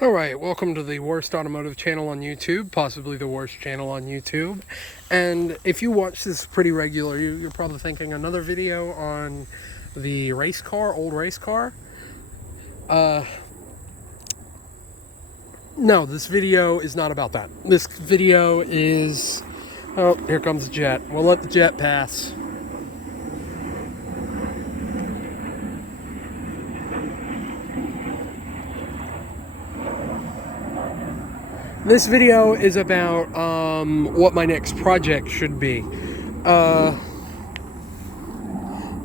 Alright, welcome to the worst automotive channel on YouTube, possibly the worst channel on YouTube. And if you watch this pretty regular, you're probably thinking another video on the race car, old race car. No, this video is not about that. This video is... Oh, here comes the jet. We'll let the jet pass. This video is about what my next project should be.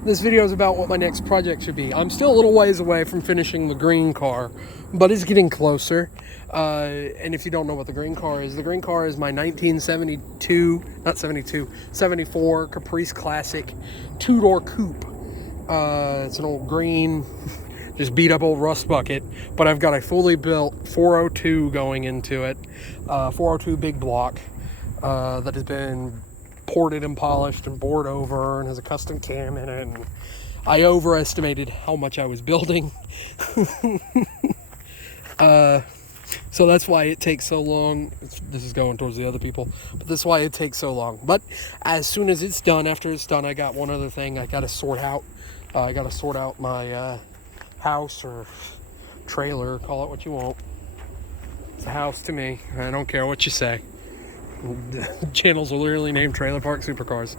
This video is about what my next project should be. I'm still a little ways away from finishing the green car, but it's getting closer. And if you don't know what the green car is my 74 Caprice Classic two-door coupe. It's an old green, just beat up old rust bucket, but I've got a fully built 402 going into it, 402 big block that has been ported and polished and bored over and has a custom cam in it. And I overestimated how much I was building. So that's why it takes so long. This is going towards the other people, but that's why it takes so long. But as soon as it's done, after it's done, I got one other thing I got to sort out. I got to sort out my house or trailer, call it what you want. It's a house to me. I don't care what you say. The channels are literally named Trailer Park Supercars.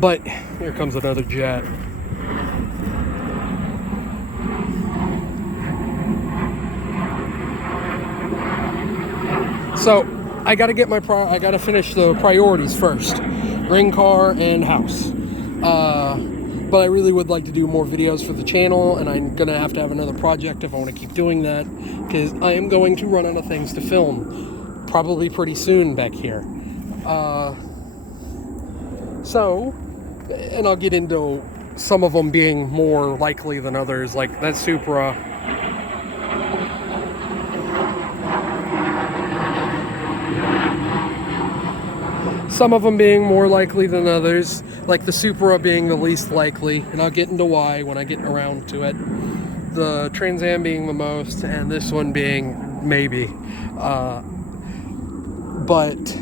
But here comes another jet. So I got to finish the priorities first: green car and house. But I really would like to do more videos for the channel, and I'm gonna have to have another project if I want to keep doing that, because I am going to run out of things to film probably pretty soon back here. And I'll get into some of them being more likely than others, like that Supra. Some of them being more likely than others, like the Supra being the least likely, and I'll get into why when I get around to it. The Trans Am being the most, and this one being maybe. But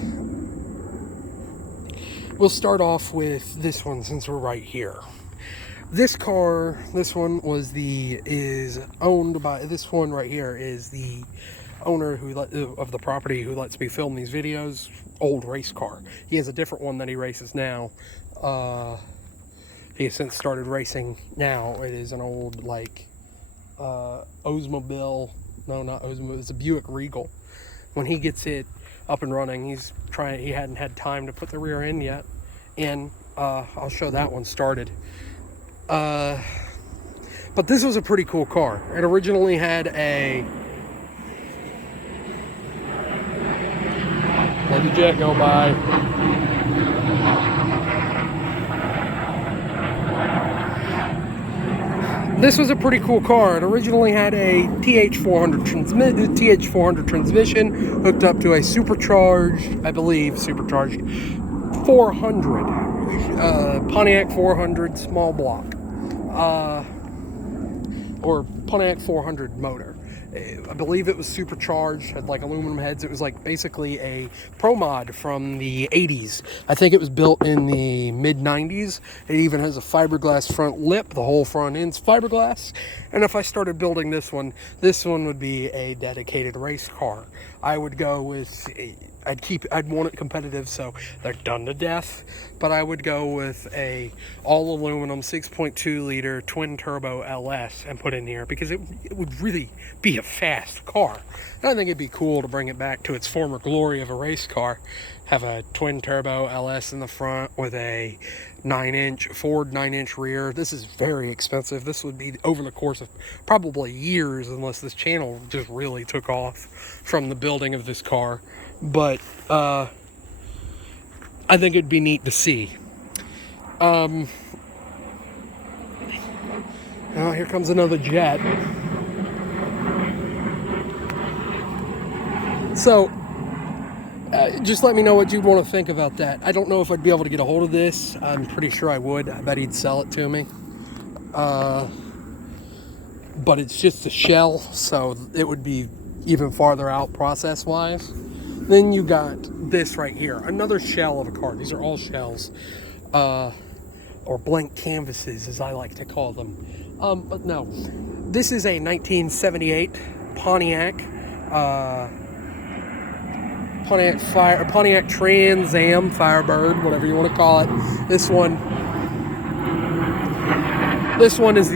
we'll start off with this one since we're right here. This car, this one is owned by, this one right here is the owner of the property who lets me film these videos. Old race car. He has a different one that he races now. He has since started racing now. It is an old Oldsmobile. No, not Oldsmobile. It's a Buick Regal. When he gets it up and running, he hadn't had time to put the rear end yet, and I'll show that one started. But this was a pretty cool car. It originally had a... Let the jet go by. This was a pretty cool car. It originally had a TH400 transmission hooked up to a supercharged, I believe, 400. Pontiac 400 small block. Or Pontiac 400 motor. I believe it was supercharged, had like aluminum heads. It was like basically a pro mod from the 80s. I think it was built in the mid 90s. It even has a fiberglass front lip. The whole front end's fiberglass. And if I started building this one would be a dedicated race car. I would go with I'd want it competitive, so they're done to death, but I would go with a all aluminum 6.2 liter twin turbo LS and put in here, because it would really be a fast car. And I think it'd be cool to bring it back to its former glory of a race car. Have a twin turbo LS in the front with a Ford 9-inch rear. This is very expensive. This would be over the course of probably years, unless this channel just really took off from the building of this car. But I think it'd be neat to see. Oh, here comes another jet. So just let me know what you'd want to think about that. I don't know if I'd be able to get a hold of this. I'm pretty sure I would. I bet he'd sell it to me. but it's just a shell, so it would be even farther out process-wise. Then you got this right here, another shell of a car. These are all shells, or blank canvases, as I like to call them. But no, this is a 1978 Pontiac Trans Am Firebird, whatever you want to call it. This one is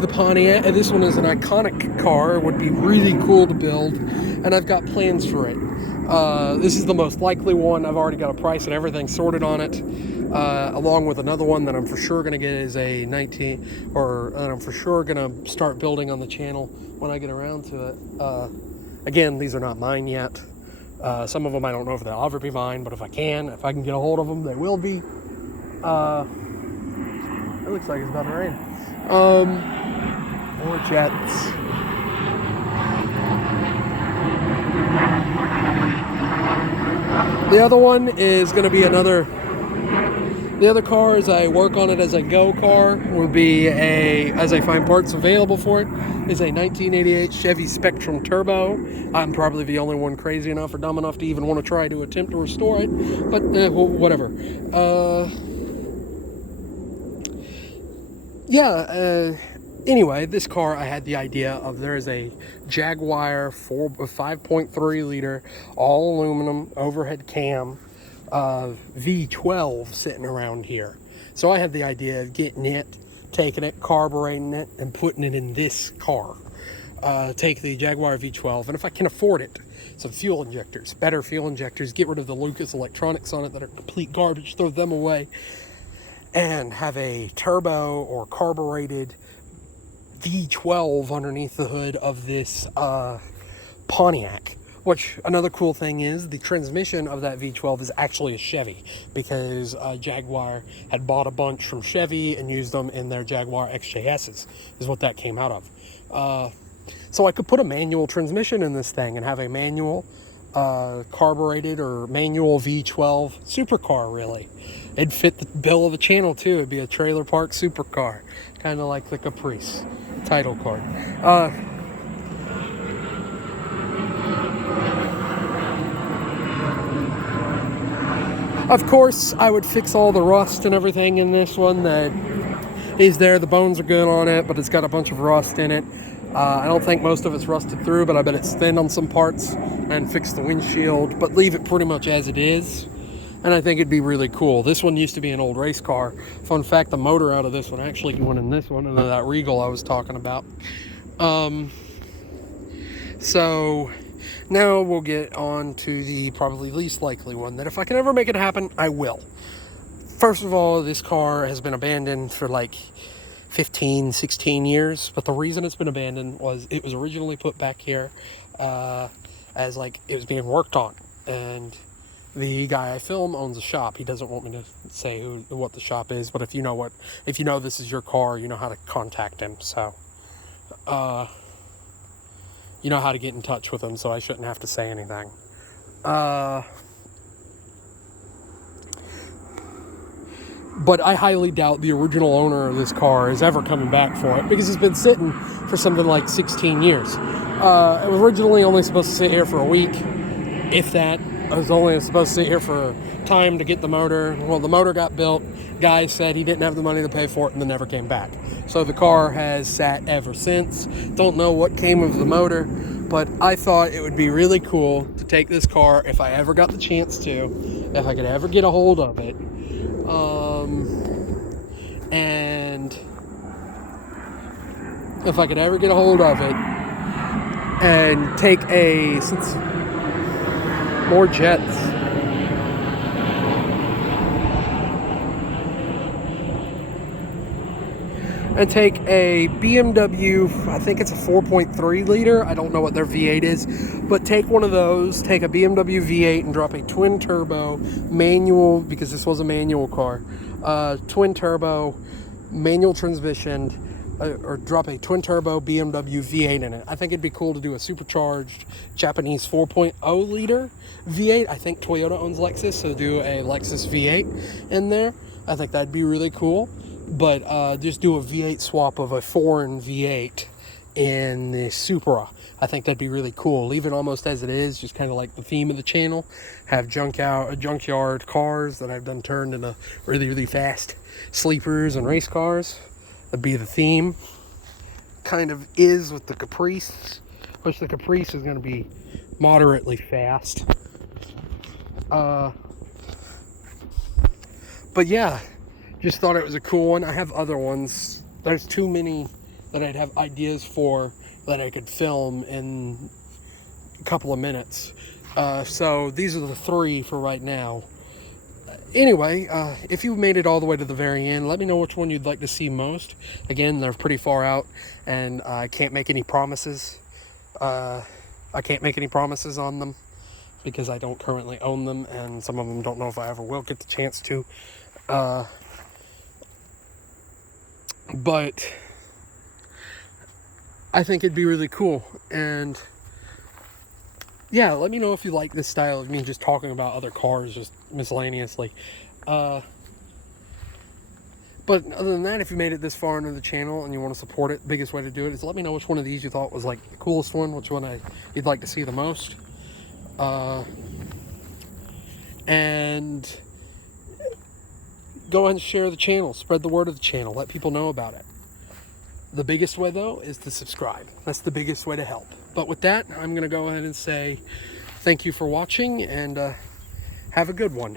the Pontiac, and this one is an iconic car. It would be really cool to build, and I've got plans for it. This is the most likely one. I've already got a price and everything sorted on it, along with another one that I'm for sure going to get is a 19, or I'm for sure going to start building on the channel when I get around to it. Again, these are not mine yet. Some of them I don't know if they'll ever be mine, but if I can get a hold of them, they will be. It looks like it's about to rain. More jets. The other one is going to be the other car as I work on it as I go car will be as I find parts available for it, is a 1988 Chevy Spectrum Turbo. I'm probably the only one crazy enough or dumb enough to even want to try to attempt to restore it, but whatever. Anyway, this car, I had the idea of, there is a Jaguar 5.3 liter, all aluminum, overhead cam, V12 sitting around here. So I had the idea of getting it, taking it, carbureting it, and putting it in this car. Take the Jaguar V12, and if I can afford it, some fuel injectors, better fuel injectors, get rid of the Lucas electronics on it that are complete garbage, throw them away, and have a turbo or carbureted V12 underneath the hood of this Pontiac. Which, another cool thing is, the transmission of that V12 is actually a Chevy, because Jaguar had bought a bunch from Chevy and used them in their Jaguar XJSs, is what that came out of. So I could put a manual transmission in this thing and have a manual carbureted or manual V12 supercar, really. It'd fit the bill of the channel too. It'd be a trailer park supercar, kind of like the Caprice title card. Of course, I would fix all the rust and everything in this one that is there. The bones are good on it, but it's got a bunch of rust in it. I don't think most of it's rusted through, but I bet it's thin on some parts, and fix the windshield, but leave it pretty much as it is. And I think it'd be really cool. This one used to be an old race car. Fun fact, the motor out of this one actually went in this one, and that Regal I was talking about. So now we'll get on to the probably least likely one, that if I can ever make it happen, I will. First of all, this car has been abandoned for like 15, 16 years, but the reason it's been abandoned was it was originally put back here as like it was being worked on, and the guy I film owns a shop. He doesn't want me to say what the shop is, but if you know this is your car, you know how to contact him. So, you know how to get in touch with him, so I shouldn't have to say anything. But I highly doubt the original owner of this car is ever coming back for it, because it's been sitting for something like 16 years. It was originally only supposed to sit here for a week, if that. I was only supposed to sit here for time to get the motor. Well, the motor got built. Guy said he didn't have the money to pay for it and then never came back. So the car has sat ever since. Don't know what came of the motor, but I thought it would be really cool to take this car, if I ever got the chance to, if I could ever get a hold of it. And if I could ever get a hold of it and take more jets. And take a BMW, I think it's a 4.3 liter. I don't know what their V8 is, but take one of those, take a BMW V8 and drop a twin turbo manual, because this was a manual car, twin turbo manual transmission, or drop a twin turbo BMW V8 in it. I think it'd be cool to do a supercharged Japanese 4.0 liter V8. I think Toyota owns Lexus, so do a Lexus V8 in there. I think that'd be really cool. But just do a V8 swap of a foreign V8 in the Supra. I think that'd be really cool. Leave it almost as it is, just kind of like the theme of the channel. Have junkyard cars that I've done turned into really, really fast sleepers and race cars. That'd be the theme. Kind of is with the Caprice, which the Caprice is going to be moderately fast. But yeah, just thought it was a cool one. I have other ones. There's too many that I'd have ideas for that I could film in a couple of minutes. So these are the 3 for right now. Anyway, if you made it all the way to the very end, let me know which one you'd like to see most. Again, they're pretty far out, and I can't make any promises. I can't make any promises on them because I don't currently own them, and some of them don't know if I ever will get the chance to. But I think it'd be really cool. And yeah, let me know if you like this style of me just talking about other cars just miscellaneously. But other than that, if you made it this far into the channel and you want to support it, the biggest way to do it is let me know which one of these you thought was like the coolest one, which one you'd like to see the most. And go ahead and share the channel, spread the word of the channel, let people know about it. The biggest way, though, is to subscribe. That's the biggest way to help. But with that, I'm going to go ahead and say thank you for watching, and have a good one.